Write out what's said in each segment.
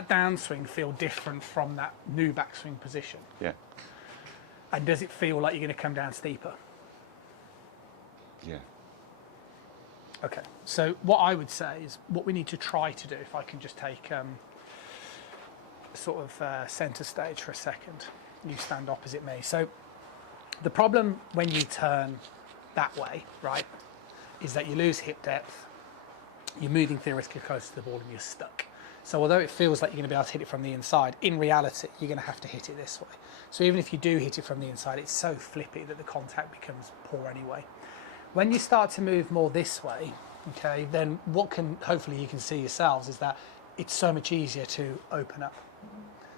that downswing feel different from that new backswing position? Yeah. And does it feel like you're going to come down steeper? Yeah. Okay, so what I would say is what we need to try to do, if I can just take sort of centre stage for a second. You stand opposite me. So the problem when you turn that way, right, is that you lose hip depth, you're moving theoretically closer to the ball and you're stuck. So although it feels like you're going to be able to hit it from the inside, in reality, you're going to have to hit it this way. So even if you do hit it from the inside, it's so flippy that the contact becomes poor anyway. When you start to move more this way, okay, then what can, hopefully you can see yourselves, is that it's so much easier to open up.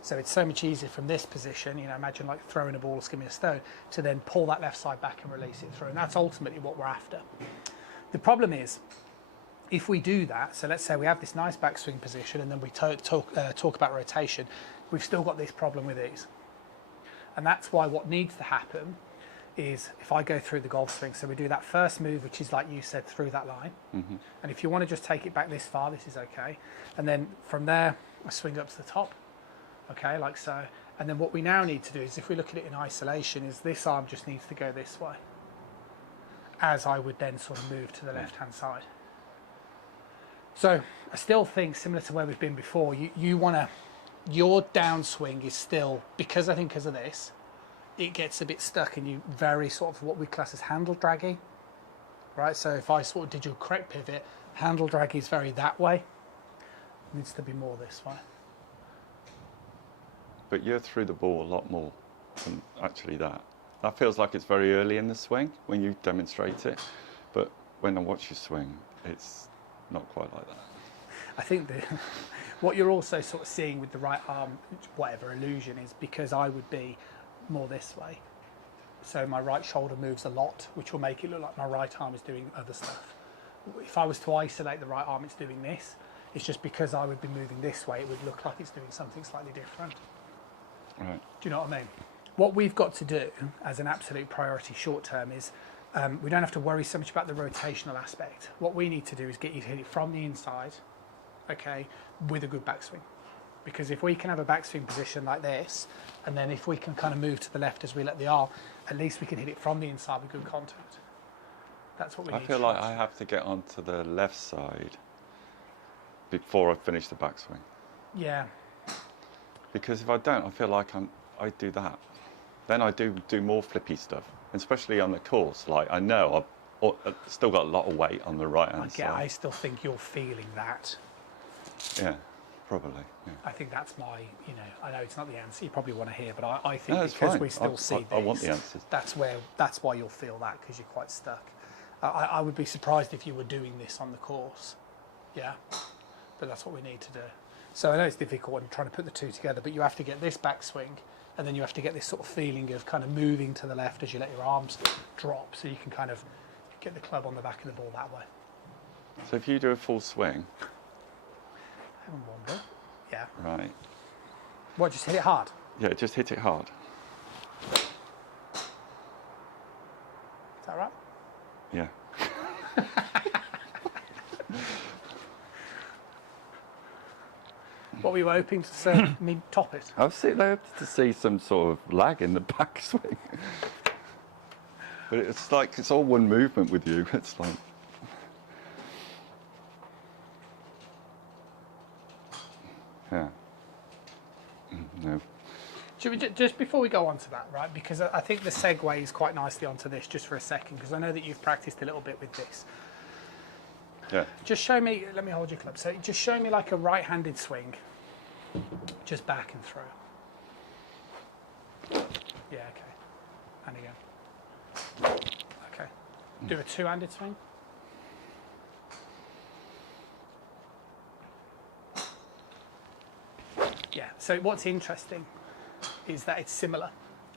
So it's so much easier from this position, you know, imagine like throwing a ball or skimming a stone, to then pull that left side back and release it through. And that's ultimately what we're after. The problem is, if we do that, so let's say we have this nice backswing position and then we talk about rotation, we've still got this problem with ease. And that's why what needs to happen is, if I go through the golf swing, so we do that first move, which is like you said, through that line. Mm-hmm. And if you want to just take it back this far, this is okay. And then from there, I swing up to the top, okay, like so. And then what we now need to do is, if we look at it in isolation, is this arm just needs to go this way, as I would then sort of move to the left-hand side. So I still think, similar to where we've been before, you want to, your downswing is still, because I think because of this, it gets a bit stuck and you very sort of what we class as handle draggy, right? So if I sort of did your correct pivot, handle draggy is very that way. It needs to be more this way. But you're through the ball a lot more than actually that. That feels like it's very early in the swing when you demonstrate it, but when I watch you swing, it's not quite like that. I think what you're also sort of seeing with the right arm, whatever illusion, is because I would be more this way. So my right shoulder moves a lot, which will make it look like my right arm is doing other stuff. If I was to isolate the right arm, it's doing this. It's just because I would be moving this way, it would look like it's doing something slightly different. Right. Do you know what I mean? What we've got to do as an absolute priority short term is we don't have to worry so much about the rotational aspect. What we need to do is get you to hit it from the inside, okay, with a good backswing. Because if we can have a backswing position like this, and then if we can kind of move to the left as we let the arm, at least we can hit it from the inside with good contact. That's what we need. I feel like I have to get onto the left side before I finish the backswing. Yeah. Because if I don't, I feel like I do that. Then I do more flippy stuff, especially on the course. Like I know I've still got a lot of weight on the right hand side. I still think you're feeling that. Yeah. Probably, yeah. I think that's my, you know, I know it's not the answer you probably want to hear, but I think no, because fine. we still see this, I want the answers. That's why you'll feel that, because you're quite stuck. I would be surprised if you were doing this on the course, yeah, but that's what we need to do. So I know it's difficult and trying to put the two together, but you have to get this backswing, and then you have to get this sort of feeling of kind of moving to the left as you let your arms drop, so you can kind of get the club on the back of the ball that way. So if you do a full swing. Yeah. Right. What, just hit it hard? Yeah, just hit it hard. Is that right? Yeah. What were you hoping to see me top it? I was sitting there to see some sort of lag in the backswing. But it's like, it's all one movement with you. It's like... Yeah. No. Should we just before we go on to that, right? Because I think the segues quite nicely onto this, just for a second, because I know that you've practiced a little bit with this. Yeah. Just show me. Let me hold your club. So just show me like a right-handed swing, just back and through. Yeah. Okay. And again. Okay. Do a two-handed swing. Yeah, so what's interesting is that it's similar.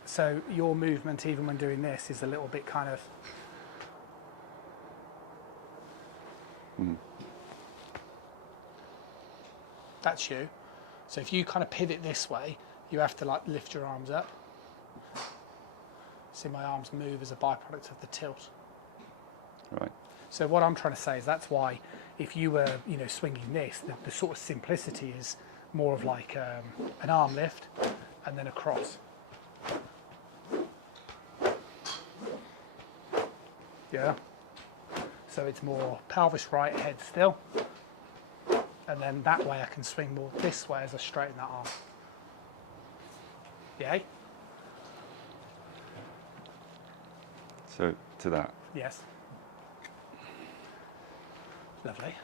So your movement, even when doing this, is a little bit kind of... That's you. So if you kind of pivot this way, you have to like lift your arms up. See my arms move as a byproduct of the tilt. Right. So what I'm trying to say is that's why if you were, you know, swinging this, the sort of simplicity is more of like an arm lift and then across. Yeah. So it's more pelvis right, head still. And then that way I can swing more this way as I straighten that arm. Yay? So to that. Yes. Lovely.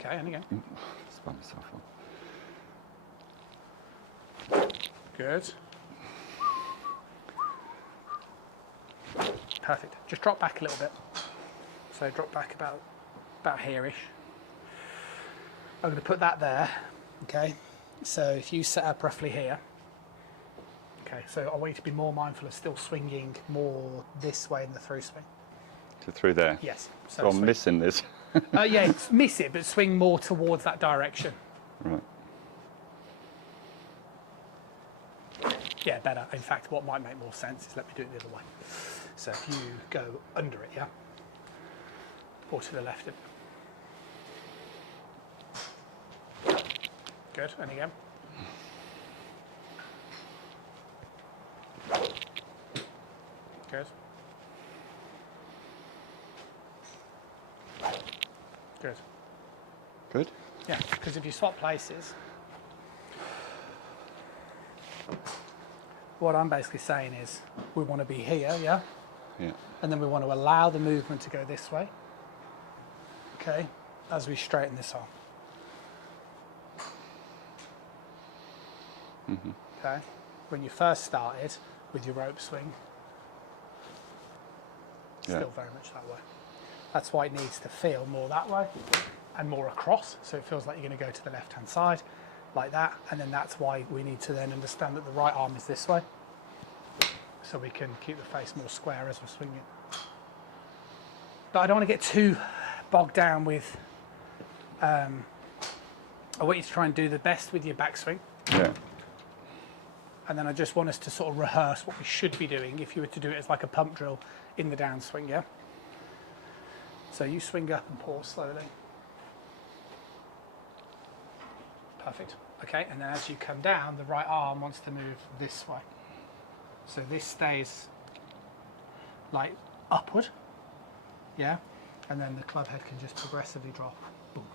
Okay, and again. Spun myself on. Good. Perfect. Just drop back a little bit. So drop back about here-ish. I'm going to put that there. Okay. So if you set up roughly here. Okay. So I want you to be more mindful of still swinging more this way in the through swing. To through there. Yes. So I'm missing this. Yeah, miss it, but swing more towards that direction. Right. Yeah, better. In fact, what might make more sense is let me do it the other way. So if you go under it, yeah, or to the left of it. Good, and again. Good. Good. Good. Yeah, because if you swap places, what I'm basically saying is we want to be here, yeah? Yeah. And then we want to allow the movement to go this way, okay, as we straighten this arm. Mm-hmm. Okay? When you first started with your rope swing, still very much that way. That's why it needs to feel more that way and more across, so it feels like you're going to go to the left-hand side, like that, and then that's why we need to then understand that the right arm is this way, so we can keep the face more square as we're swinging. But I don't want to get too bogged down with, I want you to try and do the best with your backswing. Yeah. And then I just want us to sort of rehearse what we should be doing if you were to do it as like a pump drill in the downswing, yeah? So you swing up and pause slowly. Perfect. Okay, and then as you come down, the right arm wants to move this way. So this stays like upward, yeah? And then the club head can just progressively drop, boom,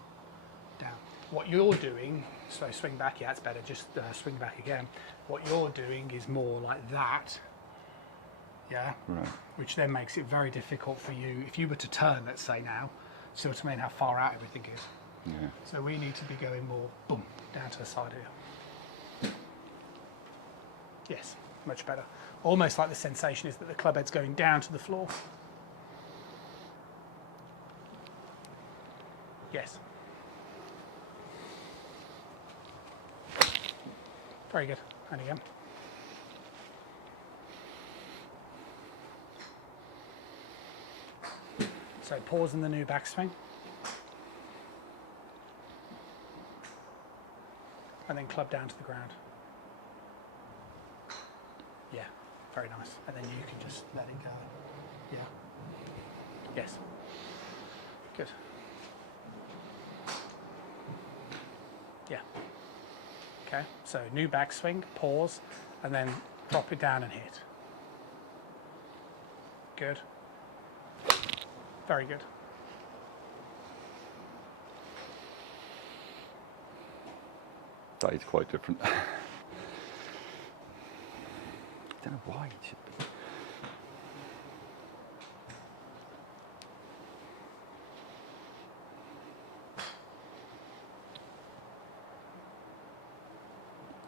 down. What you're doing, so swing back, yeah, it's better, just swing back again. What you're doing is more like that, yeah? Right. Which then makes it very difficult for you, if you were to turn, let's say now, see what I mean, how far out everything is. Yeah. So we need to be going more, boom, down to the side here. Yes, much better. Almost like the sensation is that the club head's going down to the floor. Yes. Very good. And again. So pause in the new backswing. And then club down to the ground. Yeah, very nice. And then you can just let it go. Yeah. Yes. Good. Yeah. Okay, so new backswing, pause, and then drop it down and hit. Good. Very good. That is quite different. I don't know why it should be.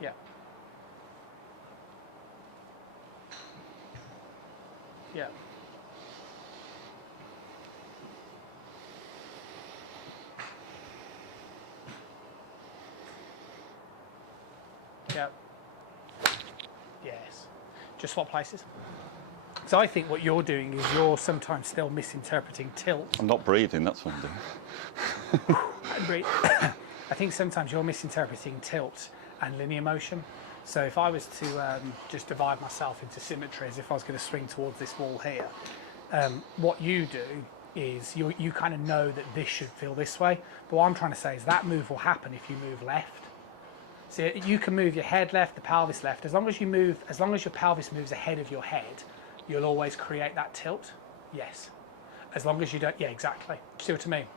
Yeah. Yeah. Yeah. Yes. Just swap places. So I think what you're doing is you're sometimes still misinterpreting tilt. I'm not breathing, that's what I'm doing. And breathe. I think sometimes you're misinterpreting tilt and linear motion. So if I was to just divide myself into symmetries, if I was going to swing towards this wall here, what you do is you kind of know that this should feel this way. But what I'm trying to say is that move will happen if you move left. So you can move your head left, the pelvis left. As long as your pelvis moves ahead of your head, you'll always create that tilt. Yes. As long as you don't, yeah, exactly. Do you see what I mean?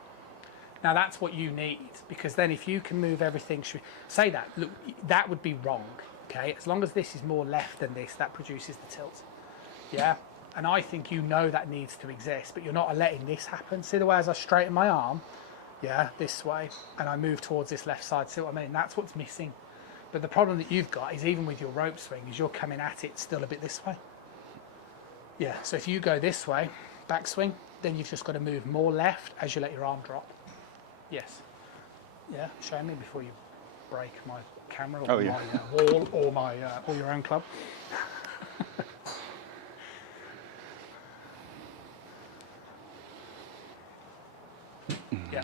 Now that's what you need, because then if you can move everything, say that, look, that would be wrong, okay? As long as this is more left than this, that produces the tilt, yeah? And I think you know that needs to exist, but you're not letting this happen. See the way as I straighten my arm, yeah, this way, and I move towards this left side, see what I mean? That's what's missing. But the problem that you've got is even with your rope swing, is you're coming at it still a bit this way. Yeah, so if you go this way, backswing, then you've just got to move more left as you let your arm drop. Yes. Yeah, show me before you break my camera or my wall or your own club. Yeah.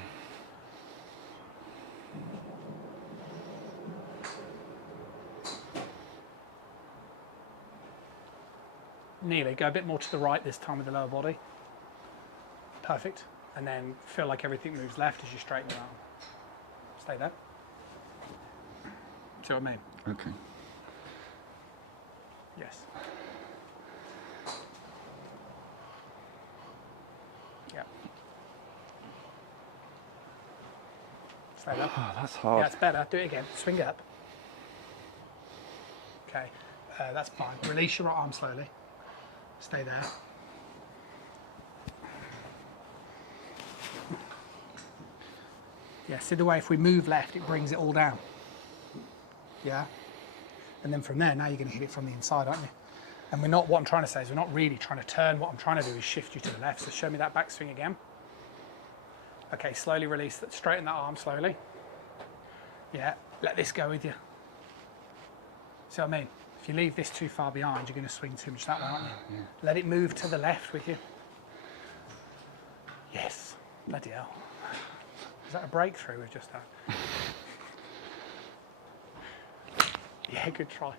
Nearly. Go a bit more to the right this time with the lower body. Perfect. And then feel like everything moves left as you straighten your arm. Stay there. See what I mean? Okay. Yes. Yeah. Stay there. Oh, that's hard. Yeah, it's better. Do it again. Swing it up. Okay. That's fine. Release your right arm slowly. Stay there. Yeah, see the way if we move left, it brings it all down. Yeah? And then from there, now you're going to hit it from the inside, aren't you? And what I'm trying to say is we're not really trying to turn. What I'm trying to do is shift you to the left. So show me that backswing again. Okay, slowly release that, straighten that arm slowly. Yeah, let this go with you. See what I mean? If you leave this too far behind, you're going to swing too much that way, aren't you? Yeah. Let it move to the left with you. Yes, bloody hell. Is that a breakthrough we've just had? Yeah, good try.